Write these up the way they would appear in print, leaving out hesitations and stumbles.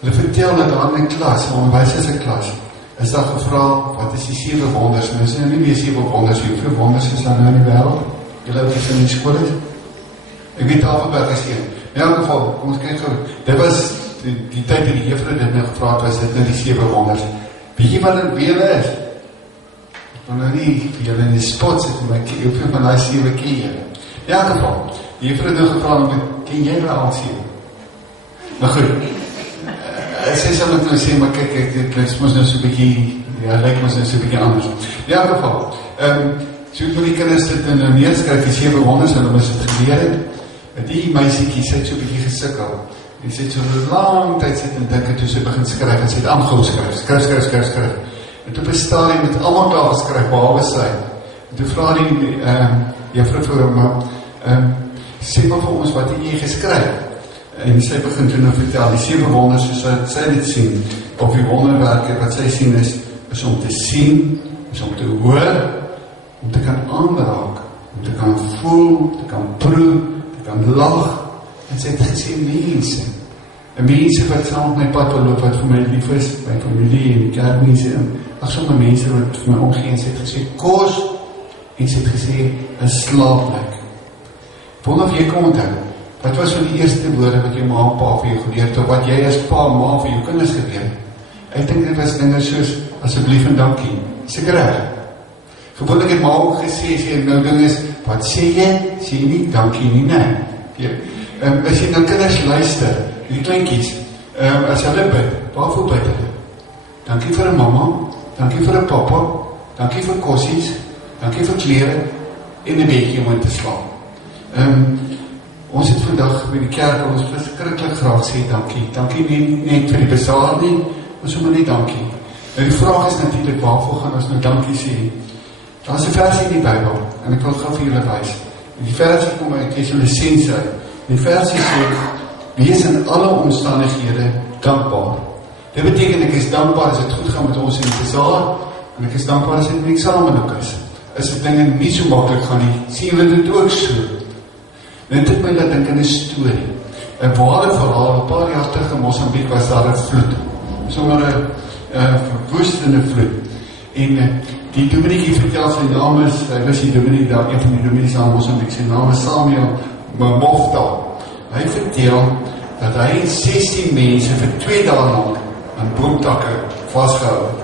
Hulle vertel dat daar in 'n klas, 'n onderwysers se klas, is daar gevra, wat is die 7 wonders? En is nou nie meer 7 wonders, hoeveel wonders is daar nou in die wêreld? Julle wat is in die skool is? Ek weet Tafelberg is een. In elk geval, kom ons kyk gou. Dit was die tyd dat die juffrou dit nou gevra het, was dit nou die 7 wonders. Weet jy wat dit weer is? Ek wil nou nie vir julle in die spot sit, maar hoeveel van die 7 ken jy? In elk geval, die juffrou het nou gevra, ken jy wel al 7? Maar goed, sy sal net nou sê, maar kyk, dit lyk ons nou so'n bietjie, ja, lyk ons nou so'n bietjie anders. In elk geval, so het die kinders dit nou neerskryf, die 7 wonders, en hulle is het geleer het. Die meisiekie, sy het so'n bietjie gesikkel. En sy het so'n lang tyd sit en dink, en toe sy begin skryf, en sy het aangehou skryf. En toe bestaan hy met allemaal klaar geskryf, behalwe sy. En toe vraag die juffrou vir hom, sê maar vir ons, wat het jy geskryf? En sy begin toe nou vertel, die 7 wonders, soos sy dit sien, of die wonderwerke, wat sy sien is om te sien, is om te hoor, om te kan aanraak, om te kan voel, te kan proe, te kan lag, en sy het gesê mense, en mense wat saam op my pad wil loop, wat vir my lief is, my familie en kerkmense, en sommige mense wat vir my omgee, en sy het gesê kos, en sy het gesê een slaapplek. Wonder of jy kon onthou, wat was van die eerste woorde wat jou ma en pa vir jou geleerd, of wat jy as pa en ma vir jou kinders geleerd? Ek dink dit was dinge soos, asseblief en dankie, seker reg. Gewoonlik het ma ook gesê, sê nou ding is, wat sê jy? Sê jy nie, dankie nie, nee. As jy nou kinders luister, die kleinkies, as hulle bid, waarvoor bid hulle? Dankie vir 'n mamma, dankie vir 'n papa, dankie vir kossies, dankie vir klere, en 'n bedjie om in te slaap. Ons het vandag by die kerk, ons verskriklik graag sê dankie. Dankie nie net vir die bazaar nie, maar sommer net dankie. Nou die vraag is natuurlik, waarvoor gaan ons nou dankie sê? Daar is 'n versie in die Bybel, en ek wil gou vir julle wys. Die versie kom uit Kolossense uit. Die versie sê, wees in alle omstandighede dankbaar. Dit beteken, ek is dankbaar as dit goed gaan met ons in die bazaar, en ek is dankbaar as dit in die examen ook is. As die dinge nie so maklik gaan nie, sien we dit ook so. En dit het my laat dink in 'n storie. 'n ware verhaal, 'n paar jaar terug in Mosambik was daar 'n vloed. Sommer 'n verwoestende vloed. En die dominee vertel, sy naam is, hy was die dominee daar, een van die dominees aan Mosambik, sy naam is Samuel Mofta. Hy vertel dat hy 16 mense vir 2 dae lang aan boomtakke vastgehou het,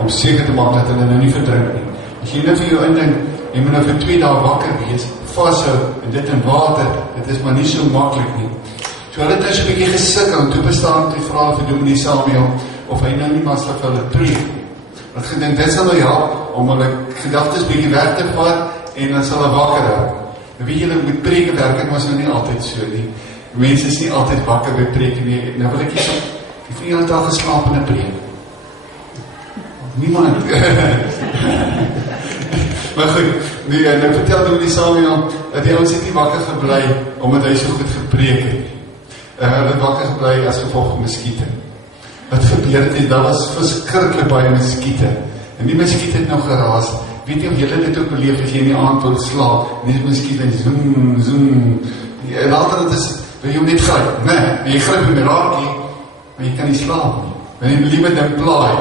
om seker te maak dat hulle nou nie verdrink nie. As jy nou vir jou indink, jy moet nou vir 2 dae wakker wees, vasthou, en dit in water, dit is maar nie so maklik nie. So hulle het nou so 'n bietjie gesukkel, en toe bestaan die vraag vir dominee Samuel, of hy nou nie maar sal vir hulle preek. Wat gedink, dit sal nou help, om hulle gedagtes bietjie weg te vat, en dan sal hulle wakker hou. Nou weet julle, met preke werk, het was nou nie altyd so nie. Mense is nie altyd wakker by preke nie. Nou wil ek hier so, die vriend het al geslaap in 'n preek. Niemand. Maar goed, nou vertel dominee Samuel, dat die ouens het nie wakker gebly, omdat hy so goed gepreek het. Hulle het wakker gebly as gevolg van muskiete. Wat gebeur het, daar was verskriklik baie muskiete. En die muskiete het nou geraas. Weet jy of julle dit ook beleef, as jy in die aand wil slaap, en die muskiete zoom, zoom. En later het is, wil jy hom net gryp, nee, jy gryp hom raak nie, maar jy kan nie slaap nie. Want jy liever dan plaai.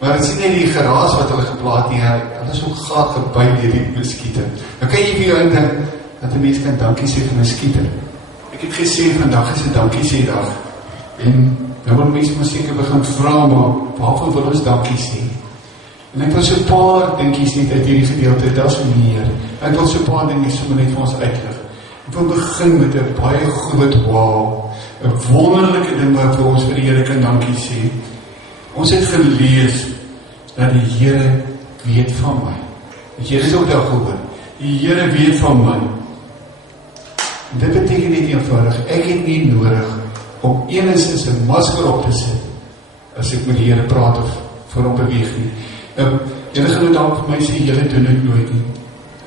Maar het is nie die geraas wat hulle geplaat nie, hulle is ook gaat gebuid deur die muskiete. Nou kan jy vir jou indink, dat die mens kan dankie sê vir muskiete. Ek het gesê, vandag is 'n dankie sê dag. En nou wil mense maar seker begin vra, maar waarvoor wil ons dankie sê? En ek wil so 'n paar dingetjies net uit hierdie gedeelte, daar is meer. Ek wil so 'n paar dingetjies sommer net vir ons uitlig. Ek wil begin met 'n baie groot wow, 'n wonderlike ding wat vir ons vir die Here kan dankie sê. Ons het gelees dat die Here weet van my. Die Here is ook daar gehoor. Die Here weet van my. En dit beteken net eenvoudig, ek het nie nodig om enigstens 'n masker op te sit as ek met die Here praat of voor hom beweeg nie. Julle gaan nou dalk vir my sê, julle doen dit nooit nie.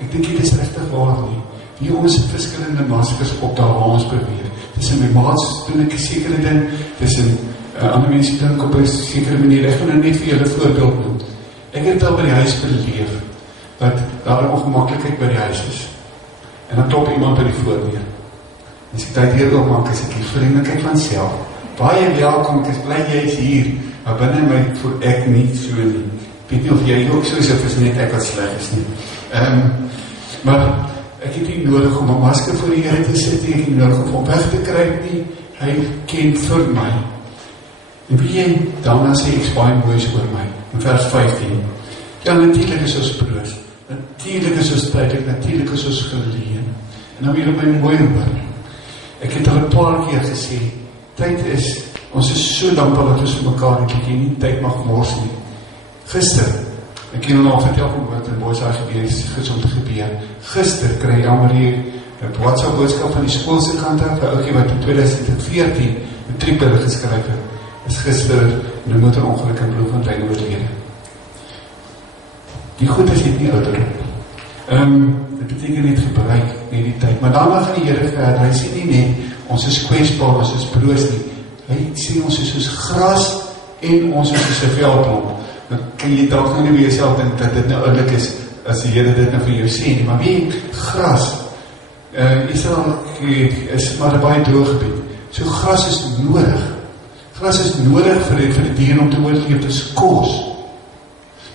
Ek dink dit is regtig waar nie. Hier ons het verskillende maskers op daar waar ons beweeg. Tussen my maats doen ek 'n sekere ding, tussen ander mense dink op 'n sekere manier. Ek gaan nou net vir julle voorbeeld noem. Ek het al by die huis beleef dat daar 'n ongemaklikheid by die huis is. En dan klop iemand by die voordeur. En as ek tyd hier maak, is ek die vriendelikheid van self. baie welkom, ek is bly jy is hier, maar binne my voel ek nie so nie. Ek weet nie of jy ook so is, of is net ek wat sleg is nie. Maar ek het nie nodig om 'n masker voor die Here te sit, ek het nie nodig om hom weg te kry nie, hy ken vir my. En wie jy daarna sê, ek is baie moois oor my, in vers 15. Ja, natuurlijk is ons broos, natuurlijk is ons tydelik, natuurlijk is ons geleen. En dan wil jy my mooi oor. Ek het al 'n paar keer gesê, tyd is, ons is so dankbaar dat ons vir mekaar het, ek nie tyd mag mors nie. Gister, ek kan nog vertel van wat in Bosaai gebeur, is gesond gebeur. Gister kry Amarie 'n WhatsApp boodskap van die skoolse kant af, 'n ouetjie wat in 2014 matriekpulle geskryf het, is gister in 'n motorongeluk in Bloemfontein oorlede. Die goed is nie ouderdom. Dit beteken net gebruik, nie die tyd. Maar daarna gaan die Here verder, hy sê nie net, ons is kwesbaar, ons is broos nie. Hy sê ons is soos gras en ons is soos 'n veldblom. Dan kan jy dalk nou nie weer self dink dat dit nou oulik is, as die Here dit nou vir jou sê nie. Maar wie, gras, Israel is maar 'n baie droog gebied. So gras is nodig. Gras is nodig vir die dier om te oorleef, dit is kos.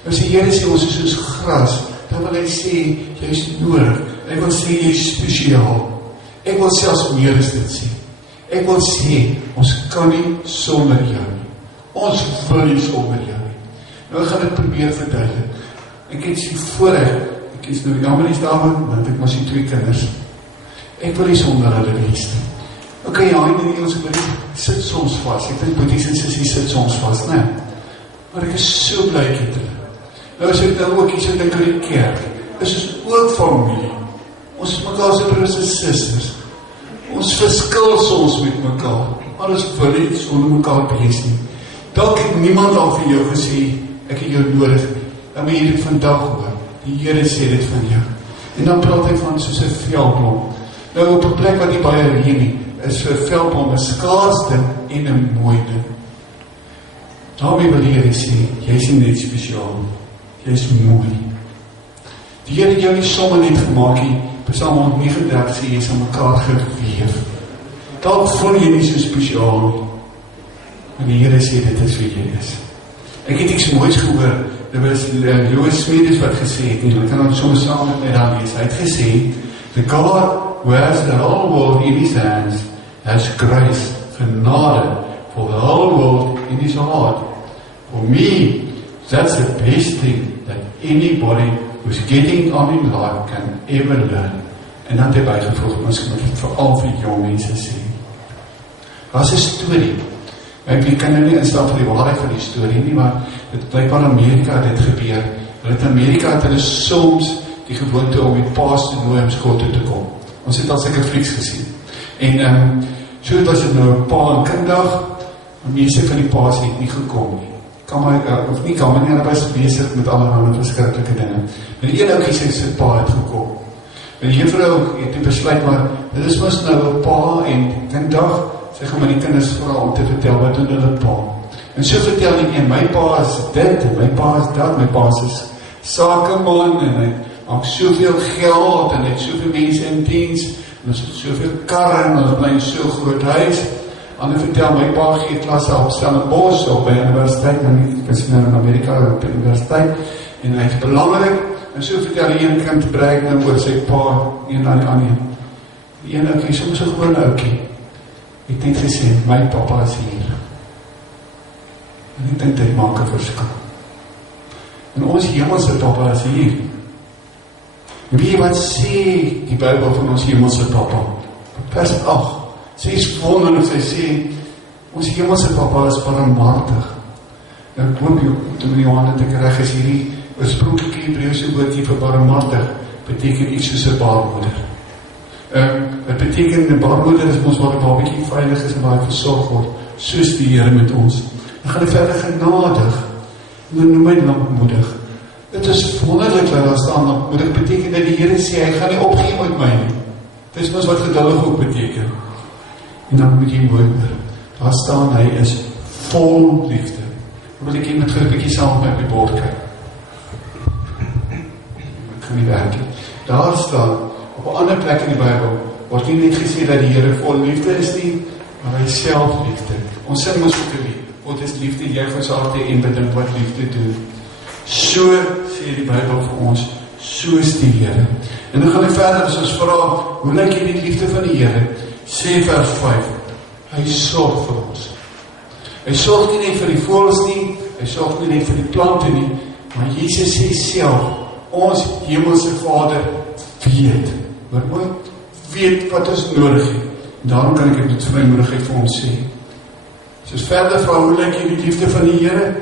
As die Here sê ons is soos gras, dan wil hy sê, jy is nodig. Hy wil sê, jy is spesiaal. Ek wil selfs meer as dit sê. Ek wil sê, ons kan nie sonder jou nie. Ons wil nie sonder jou nie. Nou ek gaan dit probeer verduidelik. Ek het sê vooruit, ek is nou die Amelies daarvan, want ek was die 2 kinders. Ek wil nie sonder hulle wees. Ok, ja, in die Engelse bericht, sit soms vast. Ek dink boeties en sissies sit soms vast, nee. Maar ek is so bly ek het hulle. Nou as ek nou ook hier so dink aan die kerk, is ons ook familie. Ons is mekaar se broers en susters. Ons verskil soms met mekaar, maar ons wil nie sonder mekaar wees nie. Dalk het niemand al vir jou gesê, ek het jou nodig nie. Dan moet jy dit vandag hoor. Die Here sê dit van jou. En dan praat hy van soos 'n veldblom. Nou op 'n plek wat nie baie reën nie, is vir 'n veldblom 'n skaars ding en 'n mooi ding. Daarmee wil die Here sê, jy is nie net spesiaal, jy is mooi. Die Here het jou nie sommer net gemaak nie, Psalm 139 sê, jy is aan mekaar geweef. Dalk voel jy nie so spesiaal nie, maar die Here sê, dit is wie jy is. Ek het iets moois gehoor, dit was Louis Smedes wat gesê het, en ek kan dan soms saam met my daar lees, hy het gesê, the God who has the whole world in his hands, has grace, genade, for the whole world in his heart. For me, that's the best thing that anybody who's getting on in life can ever learn. En dan het hy bygevoeg, ons moet dit veral vir jong mense sê. Daar's 'n storie. Ek kan nou nie instaan vir die waarheid van die storie nie, maar dit blykbaar in Amerika dit gebeur. In Amerika het hulle soms die gewoonte om die paas te nooi om skool toe te kom. Ons het al seker flieks gesien. En so was dit nou 'n pa en kinddag, maar meeste van die paas het nie gekom nie. Of nie kan, maar nie, hulle was besig met allerhande verskriklike dinge. Maar die een oukie sê, sy pa het gekom. En die juffrou het toe besluit, maar dit is mos nou 'n pa en kinddag, sy gaan maar die kinders vra om te vertel wat doen hulle pa. En so vertel die een, my pa is dit, en my pa is dat, my pa is sakeman, en hy maak soveel geld, en hy het soveel mense in diens, en ons het soveel karre, en ons bly in so groot huis. Ander vertel, my pa gee klasse op Stellenbosch, op by universiteit, en ek is nou in Amerika, op die universiteit, en hy is belangrik, en so vertel die een kind breek nou oor sy pa, een na die ander. Die een oukie, soms 'n gewone oukie, het net gesê, my papa is hier. En ek dink dit maak 'n verskil. En ons hemelse papa is hier. Wie wat sê die Bybel van ons hemelse papa? Vers 8. Sy is wonderlik, sy sê, ons hemelse papa is barmhartig. Ek hoop jy, toe met die hande te reg is hierdie oorspronklike Hebreëse woordjie vir barmhartig, beteken iets soos 'n baarmoeder. Het beteken, 'n baarmoeder is ons waar 'n babatjie veilig is en waar hy versorg word, soos die Here met ons. Dan gaan hy verder genadig, en dan noem hy lankmoedig. Dit is wonderlik dat daar staan lankmoedig, beteken dat die Here sê, hy gaan nie opgee met my nie. Dit is ons wat geduldig ook beteken. En dan moet jy mooi hoor, daar staan, hy is vol liefde. Dan wil ek hier met gou 'n bietjie saam met my bord kyk. Ek kan nie werk nie. Daar staan, op 'n ander plek in die Bybel, word nie net gesê dat die Here vol liefde is nie, maar hy self liefde. Ons sing mos ook 'n lied. God is liefde, jy ons harte en bedink wat liefde doen. So sê die Bybel vir ons, so is die Here. En dan gaan ek verder, as ons vra, hoe lyk jy die liefde van die Here? Sê vers 5, hy sorg vir ons. Hy sorg nie net vir die voëls nie, hy sorg nie net vir die plante nie, maar Jesus sê self, ons hemelse Vader weet, weet wat ons nodig het. Daarom kan ek dit met vrymoedigheid vir ons sê. Soos verder vra, hoe lyk jy die liefde van die Here?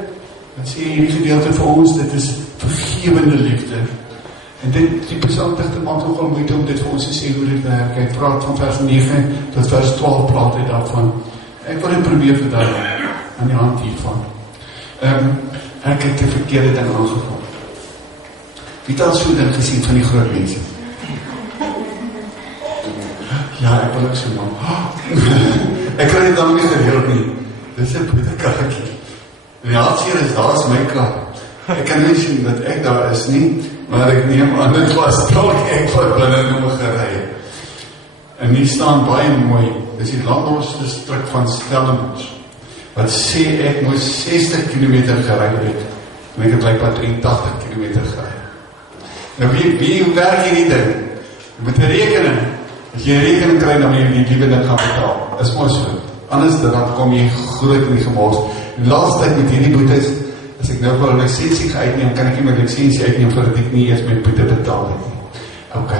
Dan sê hierdie gedeelte vir ons, dit is vergewende liefde. En die psalmdigter maak nogal moeite om dit vir ons te sê hoe dit werk. Hy praat van vers 9 tot vers 12 praat hy daarvan. Ek wil dit probeer verduidelik aan die hand hiervan. Ek het die verkeerde ding aangeval. Wie het al so ding gesien van die groot mense? Ja, ek wil ook so man. Ek kan dit dan nie gereeld nie. Dis 'n boetekakkie. En die hartseer is, daar is my kar. Ek kan nie sien dat ek daar is nie, maar ek neem aan dit was dalk ek wat binne nog gery. En hier staan baie mooi, dis die landboudistrikt van Stellenbosch, wat sê ek moes 60 km gery het, en ek het blijkbaar 83 km gery. Nou wie werk hier die ding? Jy moet een rekening. As jy een rekening krijg, dan moet jy die liewe ding gaan betaal. Is mooi so. Anders dan kom jy groot in die gemors. Die laatste tyd met hierdie boetes, as ek nou wel een licensie uitneem, kan ek nie my licensie uitneem, voordat ek nie eers my boete betaal het nie. Ok.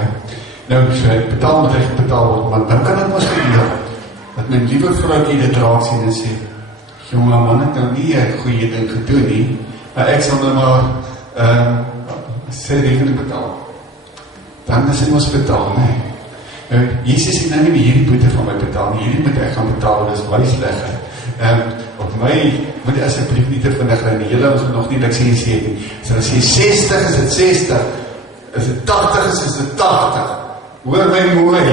Nou, so ek betaal moet ek betaal word, maar dan kan ek ons gebeur, dat my liewe vrouwtjie dit raak sien en sê, jonge man, ek nou nie een goeie ding gedoen nie, maar ek sal nou maar sy rekening betaal. Dan is hy ons betaal, nee. Nou, Jesus het nou nie hierdie boete van my betaal nie, hierdie moet ek gaan betaal, en dis wijslegge. Op my, moet jy asseblief nie te vinnig ry nie, julle ons nog nie licensie het nie. So as jy 60 is dit 60, is dit 80 is dit 80. Hoor my mooi,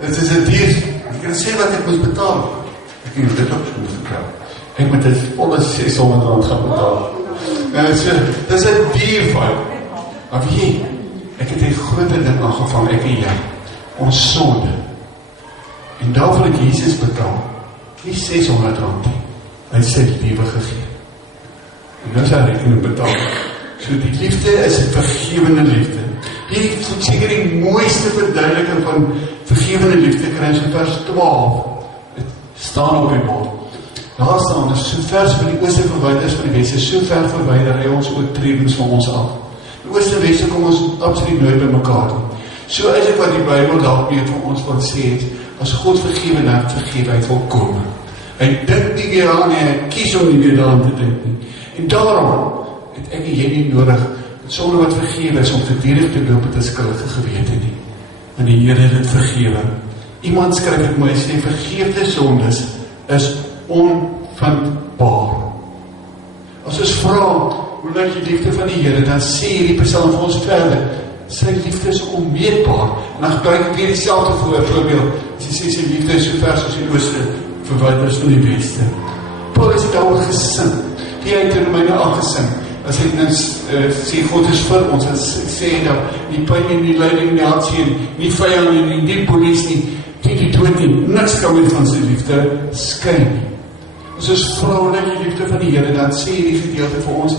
dit is een dier, ek kan sê wat ek moes betaal. Ek kan dit ook moes betaal. Ek moet dit volle 600 rand gaan betaal. Dit is een dierval. Maar wie, ek het die grote ding aangevang, ek en jy, ons sonde. En daarvoor het Jesus betaal, nie 600 rand nie, hy sy lewe gegee. En nou is hy rekening betaal. So die liefde is een vergewende liefde. Die voelt seker die mooiste verduideliking van vergewende liefde kry in vers 12. Het staan op die bord. Daar staan, is so ver van die ooste verwyder is van die weste, so ver verwyder hy ons oortredings van ons af. Die ooste en weste kom ons absoluut nooit by mekaar nie. So is het wat die Bybel dalk meer van ons wat sê het, as God vergewe na vergewe, hy volkome. Hy dink nie weer aan nie, hy kies om nie weer aan te dink nie. En daarom het ek en jy nie nodig, sonde wat vergewe is, om verdedig te loop met 'n skuldige gewete nie. En die Here het dit vergewe. Iemand skryf het my sê, vergeefde sondes is onvindbaar. As ons vra, hoe lyk die liefde van die Here, dan sê hierdie Psalm vir ons verder, sy liefde is onmeetbaar. En dan gebruik ek weer dieselfde voorbeeld, as jy sê sy liefde is so ver soos die ooste, verwyders van die weste. Paulus het daaroor gesing, die uit in myne afgesing, as hy nou sê, God is vir ons, en sê hy nou, nie pyn en die lyding, die hartseer, nie vyand nie, nie polies nie, die dood nie, niks kan met van sy liefde skyn nie. As ons vrou net die liefde van die Here, dan sê die gedeelte vir ons,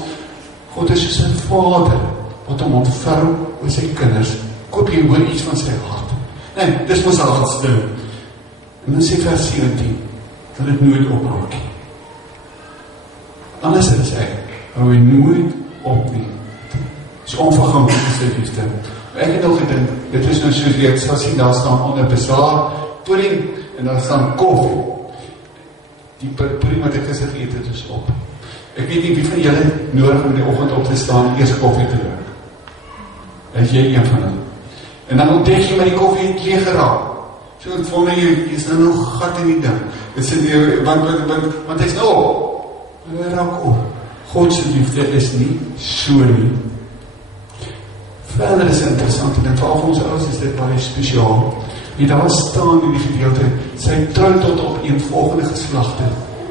God is soos 'n vader, wat hom ontferm oor sy kinders. Koop jy hoor iets van sy hart. Nee, dis mos 'n hartsding. En dan sê vers 17, dat dit nooit ophou nie. Anders is hy, hou hy nooit op nie. Dis onverganklik sy liefde. Ek het nog gedink, dit is nou soos ek sal sien, daar staan onder besaar, pudding, en daar staan koffie. Die pudding wat ek gister geëet het is op. Ek weet nie wie van julle nodig om die oggend op te staan, eers koffie te drink. Is jy een van hulle? En dan ontdek jy met die koffie het leeg geraak. So ek voel my, jy is nou nog gat in die ding. Dit sê jy, want hy is nou op. En hy raak op. Godse liefde is nie so nie. Verder is interessant, en vir al ons ouers is dit baie spesiaal. Die daar staan in die gedeelte, sy trou tot op een volgende geslagte.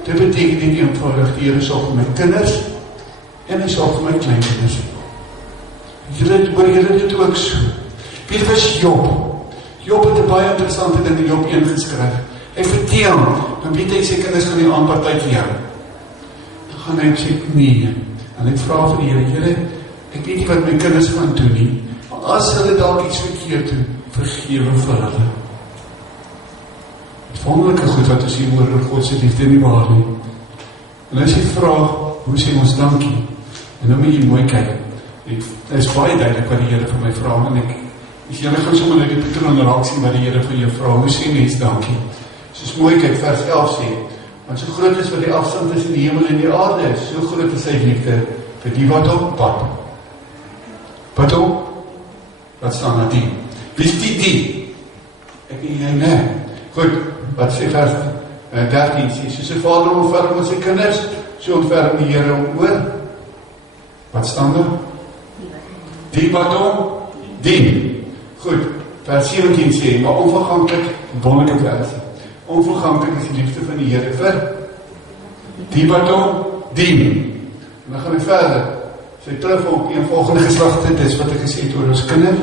Dit beteken nie eenvoudig, die Here sorg vir my kinders, en hy sorg vir my kleinkinders. Julle dit ook so. Wie was Job? Job het 'n baie interessante ding in Job 1 geskryf. Hy vertel, dan weet hy sy kinders gaan die aandpartij vir jou. Dan gaan hy sê, nee, en hy vra vir die Here, ek weet nie wat my kinders gaan doen nie, maar as hulle dalk iets verkeerd doen, vergewe vir hulle. Het wonderlike goed wat ons hier hoor oor God se liefde nie waar nie. En as jy vraag, hoe sê ons dankie? En dan moet jy mooi kyk. Dit is baie duidelik wat die Here vir my vra, en as jy gaan sommer net die patroon raak sien wat die Here vir jou vra, hoe sê mens dankie? Soos mooi kyk, vers 11 sê, want so groot is wat die afstand tussen die hemel en die aarde is, so groot is sy liefde vir die wat op pad. Wat op? Wat staan na die? Wie is die? Ek en jy, nee. Goed, wat sê vers 13 sê, soos 'n vader ontferm met sy kinders, so ontferm die Here hom oor. Wat staan daar? Die wat hom dien. Goed, vers 17 sê, maar onverganklik, wonderlike versie. Onverganklik is die liefde van die Here vir die wat hom dien. En dan gaan hy verder. Sy terug op die volgende geslagte, dit is wat ek gesê het oor ons kinders.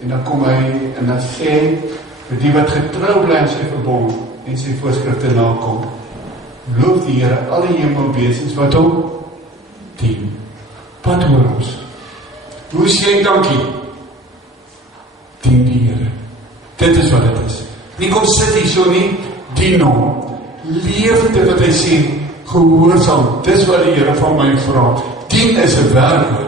En dan kom hy en dan sê, vir die wat getrou bly in sy verbond en sy voorskrifte nakom. Loof die Here alle hemelwesens wat hom dien. Wat hoor ons? Hoe sê ek dankie? Dien die Here. Dit is wat dit is. Nie kom sit hier so nie, dien hom. Leef dit wat hy sê, gehoorsaam. Dis wat die Here van my vra. Dien is 'n werkwoord.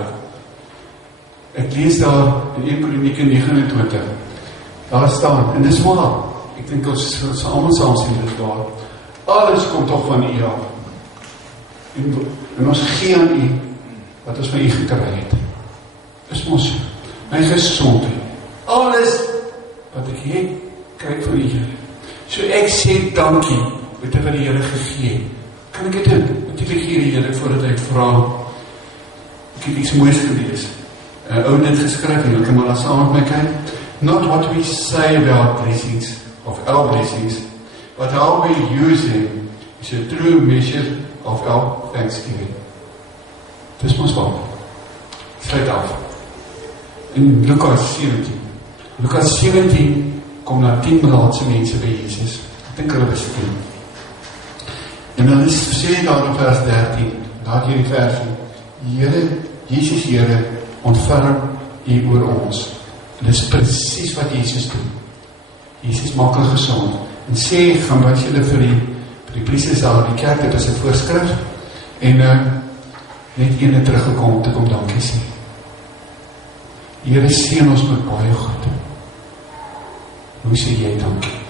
Ek lees daar in 1 Kronieke 29. Daar staan, en dis waar. Ek dink ons almal saam sien dit waar. Alles kom toch van U af. En ons gee aan U wat ons van U gekry het. Dis ons, my gesondheid. Alles wat ek het, kry van U Here. So ek sê dankie, met wat die Here gegee. Kan ek dit doen? Natuurlijk gee die Here voordat hy vra. Ek het iets moois gelees. Ou net geskryf en ek kan maar daar saam met my kyk. Not what we say about blessings, of our blessings, but how we use them is a true measure of our thanksgiving. Dis ons wat. Sluit af. In Lukas 17. Lukas 17 kom na 10 malaatse mense by Jesus. Ek dink hulle was 10. En dan sê daar in vers 13, daar hierdie versie, Here, Jesus Here, ontferm U oor ons. En dis presies wat Jesus doen. Jesus maak hulle gesond. En sê, gaan wys julle vir die priesters daar in die kerk, dit is 'n voorskrif. En net ene teruggekom te kom dankie sê. Here seën ons met baie goed. Hoe sê jy dankie?